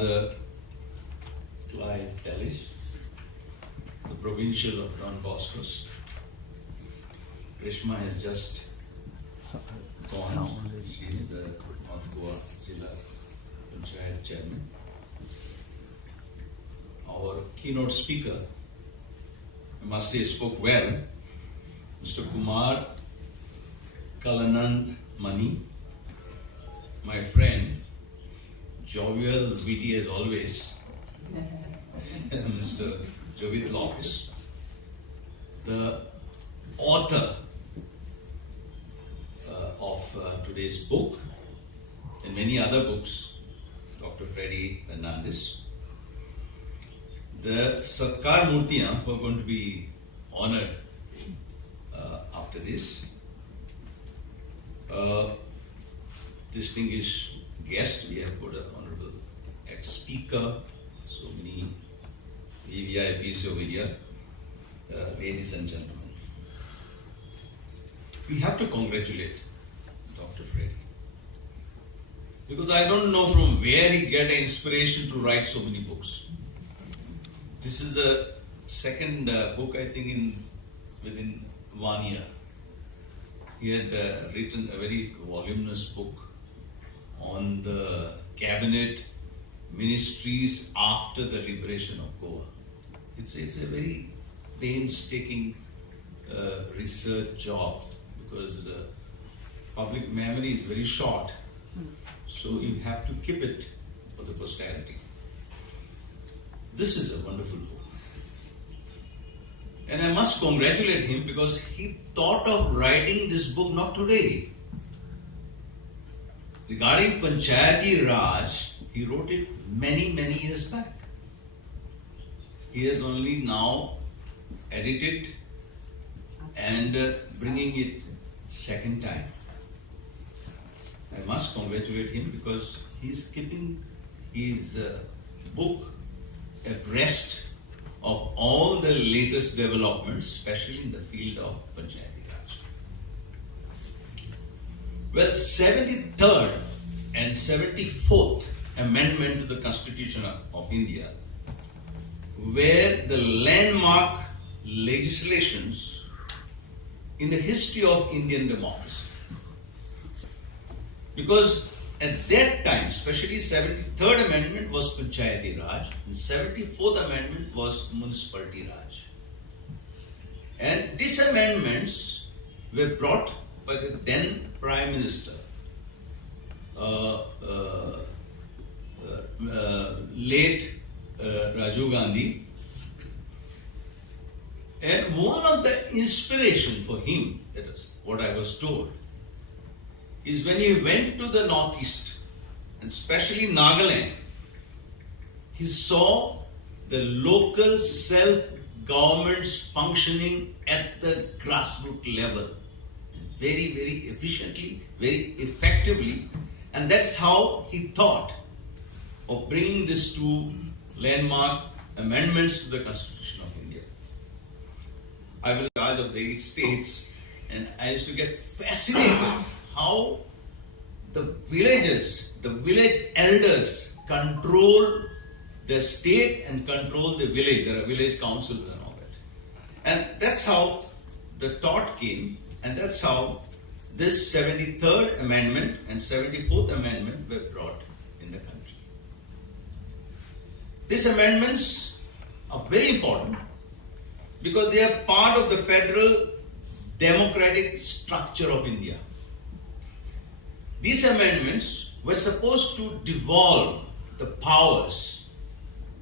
Father Clive Tellish, the provincial of Don Bosco's. Reshma has just gone. She is the North Goa Zilla Panchayat chairman. Our keynote speaker, I must say, spoke well, Mr. Kumar Kalanand Mani, my friend, jovial, witty as always, Mr. Jovit Lopez, the author of today's book and many other books, Dr. Freddy Fernandez. The Satkar Murtiyan who are going to be honored after this. Distinguished guest, we have got an honorable ex-speaker, so many VVIPs over here, ladies and gentlemen. We have to congratulate Dr. Freddy, because I don't know from where he get inspiration to write so many books. This is the second book, I think, within 1 year. He had written a very voluminous book on the cabinet ministries after the liberation of Goa. It's a very painstaking research job, because public memory is very short, so you have to keep it for the posterity. This is a wonderful book, and I must congratulate him, because he thought of writing this book not today. Regarding Panchayati Raj, he wrote it many years back. He has only now edited and bringing it second time. I must congratulate him, because he is keeping his book abreast of all the latest developments, especially in the field of Panchayati Raj. Well, 73rd and 74th Amendment to the Constitution of India were the landmark legislations in the history of Indian democracy. Because at that time, especially 73rd Amendment was Panchayati Raj, and 74th Amendment was Municipality Raj. And these amendments were brought by the then Prime Minister, late Rajiv Gandhi. And one of the inspiration for him, that is what I was told, is when he went to the northeast, and especially Nagaland, he saw the local self-governments functioning at the grassroots level very efficiently, very effectively, and that's how he thought of bringing these two landmark amendments to the Constitution of India. I was in charge of the 8 states, and I used to get fascinated how the villages, the village elders control the state and control the village. There are village councils and all that. And that's how the thought came, and that's how this 73rd Amendment and 74th Amendment were brought in the country. These amendments are very important, because they are part of the federal democratic structure of India. These amendments were supposed to devolve the powers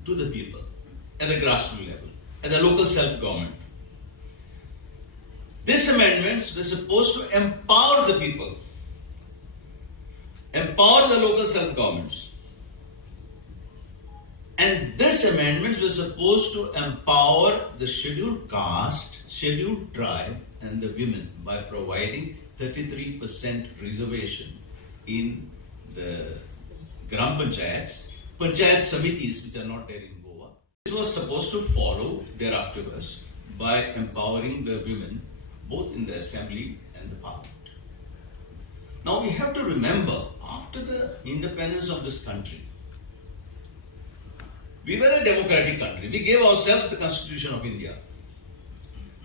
to the people at the grassroots level, at the local self-government. These amendments were supposed to empower the people, empower the local self-governments. And these amendments were supposed to empower the scheduled caste, scheduled tribe, and the women by providing 33% reservation in the Gram Panchayats, Panchayat Samitis, which are not there in Goa. This was supposed to follow thereafterwards by empowering the women both in the assembly and the parliament. Now we have to remember, after the independence of this country, We were a democratic country. We gave ourselves the Constitution of India.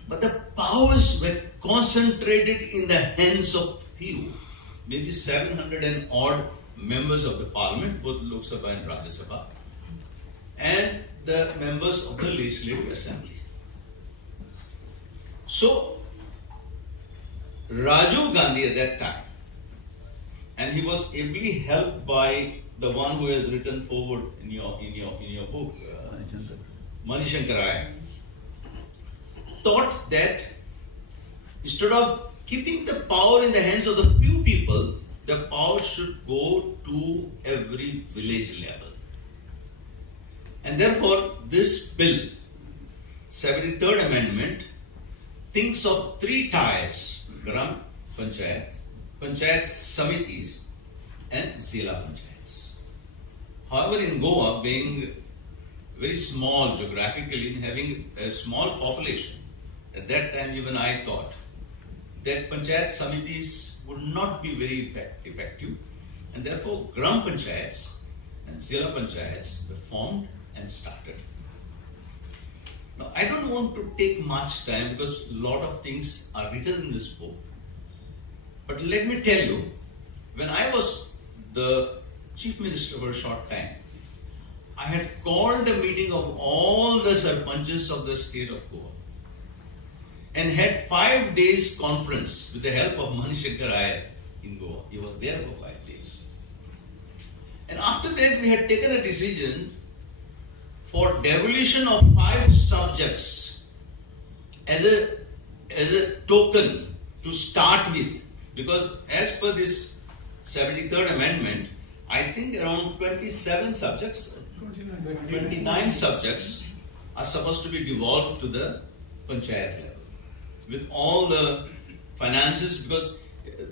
But the powers were concentrated in the hands of few, maybe 700 and odd members of the parliament, both Lok Sabha and Rajya Sabha, and the members of the Legislative Assembly. So, Rajiv Gandhi at that time, and he was ably helped by the one who has written forward in your book, Manishankaraya, thought that instead of keeping the power in the hands of the few people, the power should go to every village level. And therefore, this bill, 73rd Amendment, thinks of three tiers: Gram Panchayat, Panchayat Samitis, and Zila Panchayats. However, in Goa, being very small geographically and having a small population, at that time even I thought that Panchayat Samitis would not be very effective, and therefore Gram Panchayats and Zila Panchayats were formed and started. Now, I don't want to take much time because a lot of things are written in this book. But let me tell you, when I was the Chief Minister for a short time, I had called a meeting of all the sarpanches of the state of Goa and had 5 days conference with the help of Manishankaraya in Goa. He was there for 5 days. And after that, we had taken a decision for devolution of 5 subjects as a token to start with, because as per this 73rd Amendment, I think around 29 subjects are supposed to be devolved to the Panchayat level with all the finances, because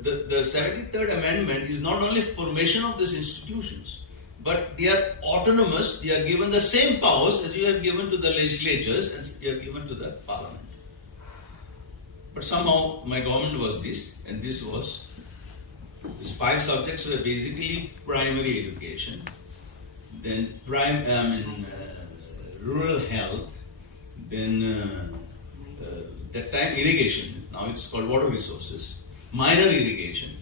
the 73rd Amendment is not only formation of these institutions, but they are autonomous. They are given the same powers as you have given to the legislatures and you have given to the parliament. But somehow my government was this, and this was, these 5 subjects were basically primary education, then rural health, then that time irrigation, now it's called water resources, minor irrigation,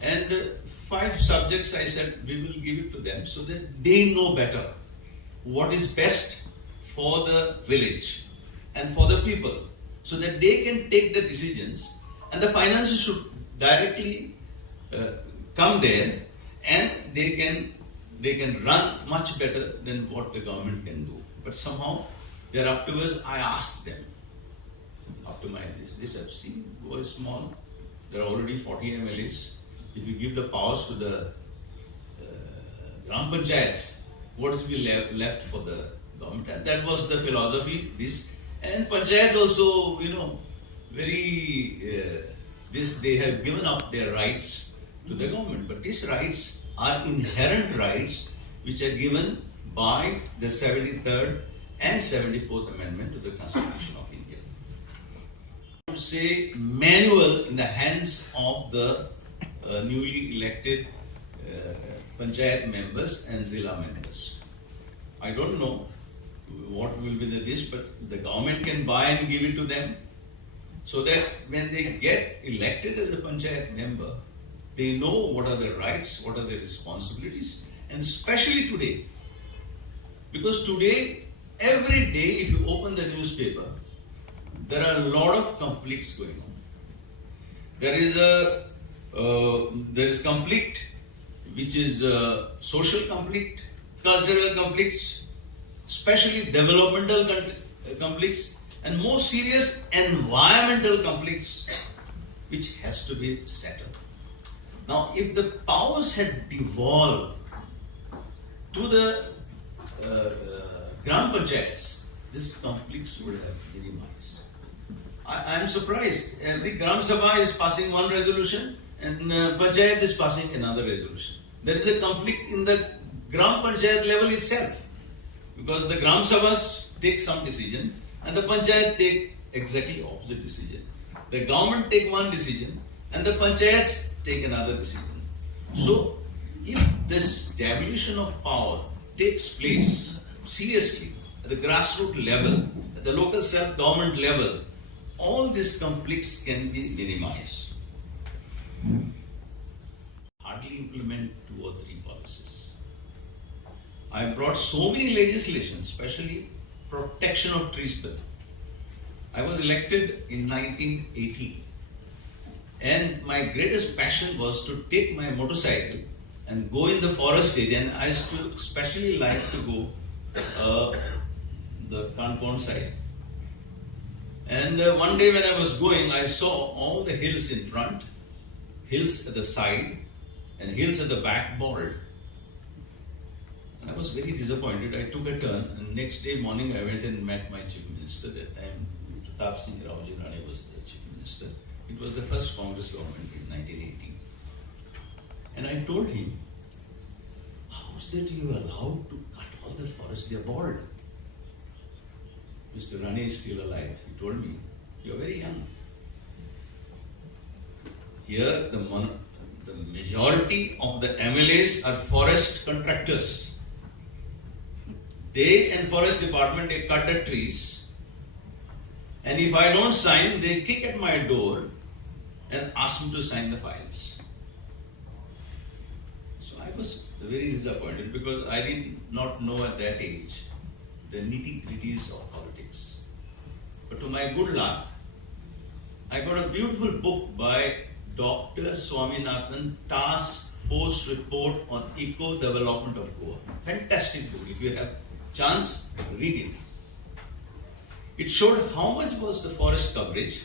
and 5 subjects I said we will give it to them so that they know better what is best for the village and for the people, so that they can take the decisions and the finances should directly come there, and they can run much better than what the government can do. But somehow thereafterwards I asked them, after my this I've seen Goa is small, there are already 40 MLAs. If we give the powers to the Gram Panchayats, what will be left for the government? And that was the philosophy. And Panchayats also, they have given up their rights to the government. But these rights are inherent rights which are given by the 73rd and 74th Amendment to the Constitution of India. I would say manual in the hands of the newly elected Panchayat members and Zila members. I don't know what will be this, but the government can buy and give it to them, so that when they get elected as a Panchayat member, they know what are their rights, what are their responsibilities, and especially today. Because today, every day, if you open the newspaper, there are a lot of conflicts going on. There is conflict which is social conflict, cultural conflicts, especially developmental conflicts, and more serious environmental conflicts which has to be settled. Now, if the powers had devolved to the Gram Panchayats, these conflicts would have minimized. I am surprised. Every Gram Sabha is passing one resolution and Panchayat is passing another resolution. There is a conflict in the Gram Panchayat level itself, because the Gram Sabhas take some decision and the Panchayat take exactly opposite decision. The government take one decision and the Panchayats take another decision. So, if this devolution of power takes place seriously at the grassroots level, at the local self-government level, all these conflicts can be minimized. Hardly implement 2 or 3 policies. I brought so many legislations, especially protection of trees bill. I was elected in 1980, and my greatest passion was to take my motorcycle and go in the forest area, and I used to especially like to go the Kanpon side. And one day when I was going, I saw all the hills in front, hills at the side, and hills at the back bald. And I was very disappointed. I took a turn, and next day morning I went and met my chief minister. That time Pratap Singh Raoji Rane was the chief minister. It was the first Congress government in 1980. And I told him, how is that you are allowed to cut all the forests? They are bald. Mr. Rane is still alive. He told me, you are very young. Here the majority of the MLAs are forest contractors. They and forest department, they cut the trees, and if I don't sign, they kick at my door and ask me to sign the files. So I was very disappointed because I did not know at that age the nitty-gritties of politics. But to my good luck, I got a beautiful book by Dr. Swaminathan, Task Force Report on Eco Development of Goa. Fantastic book. If you have chance, read it. It showed how much was the forest coverage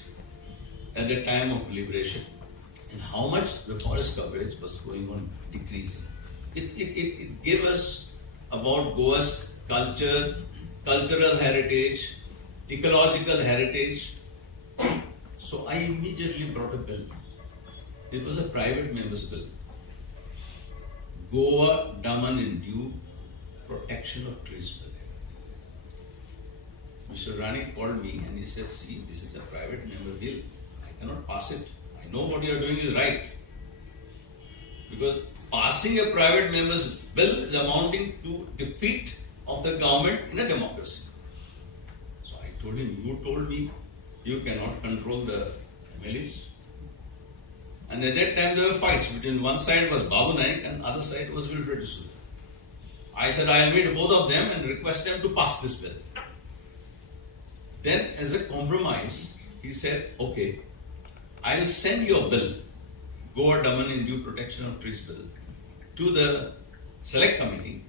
at the time of liberation and how much the forest coverage was going on decreasing. It gave us about Goa's culture, cultural heritage, ecological heritage. So I immediately brought a bill. It was a private member's bill. Goa Daman and Dew Protection of Trees Bill. Mr. Rane called me and he said, see, this is a private member bill. I cannot pass it. I know what you are doing is right. Because passing a private member's bill is amounting to defeat of the government in a democracy. So I told him, you told me you cannot control the MLAs. And at that time there were fights between one side was Babu Naik and other side was Wilfred D'Souza. I said I'll meet both of them and request them to pass this bill. Then as a compromise, he said, okay, I'll send you a bill, Goa Daman and Dew Protection of Trees Bill, to the select committee,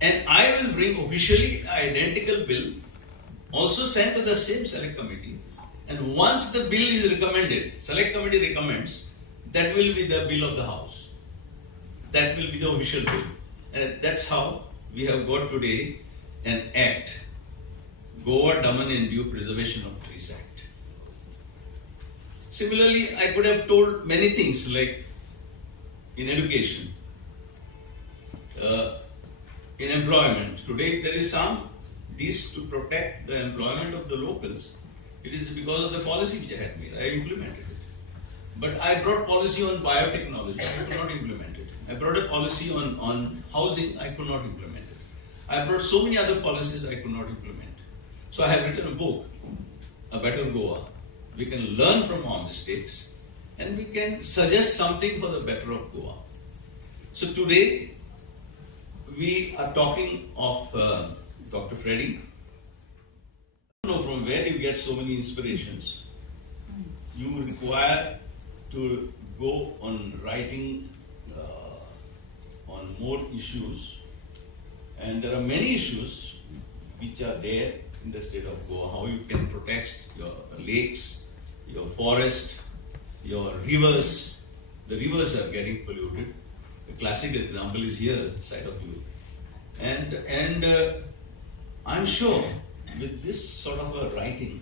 and I will bring officially identical bill, also sent to the same select committee, and once the bill is recommended, select committee recommends, that will be the bill of the house. That will be the official bill. And that's how we have got today an act, Goa Daman and Dew Preservation of Trees Act. Similarly, I could have told many things like in education, in employment. Today there is this to protect the employment of the locals. It is because of the policy which I had made. I implemented it. But I brought policy on biotechnology. I could not implement it. I brought a policy on housing. I could not implement it. I brought so many other policies I could not implement. So I have written a book, A Better Goa. We can learn from our mistakes and we can suggest something for the better of Goa. So today we are talking of Dr. Freddy. I don't know from where you get so many inspirations. You require to go on writing on more issues, and there are many issues which are there in the state of Goa. How you can protect your lakes, your forest, your rivers. The rivers are getting polluted. A classic example is here, side of you. And I'm sure with this sort of a writing,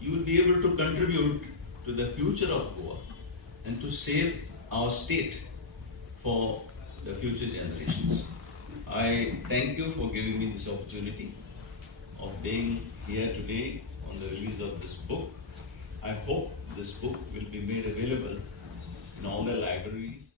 you will be able to contribute to the future of Goa and to save our state for the future generations. I thank you for giving me this opportunity of being here today on the release of this book. I hope this book will be made available in all the libraries.